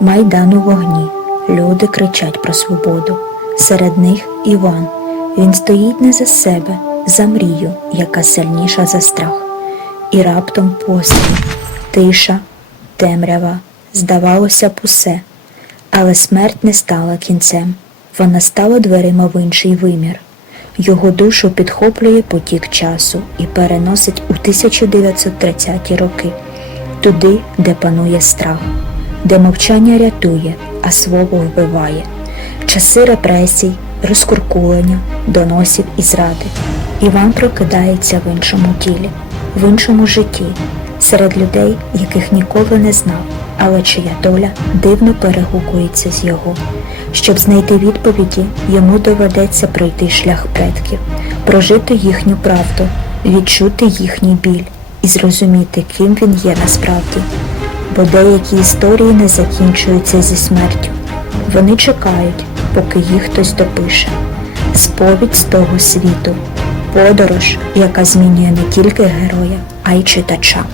Майдан у вогні. Люди кричать про свободу. Серед них Іван. Він стоїть не за себе, за мрію, яка сильніша за страх. І раптом постріл, тиша, темрява, здавалося б усе. Але смерть не стала кінцем. Вона стала дверима в інший вимір. Його душу підхоплює потік часу і переносить у 1930-ті роки, туди, де панує страх, де мовчання рятує, а слово вбиває. Часи репресій, розкуркулення, доносів і зради. Іван прокидається в іншому тілі, в іншому житті, серед людей, яких ніколи не знав, але чия доля дивно перегукується з його. Щоб знайти відповіді, йому доведеться пройти шлях предків, прожити їхню правду, відчути їхній біль і зрозуміти, ким він є насправді. Бо деякі історії не закінчуються зі смертю. Вони чекають, поки їх хтось допише. Сповідь з того світу, подорож, яка змінює не тільки героя, а й читача.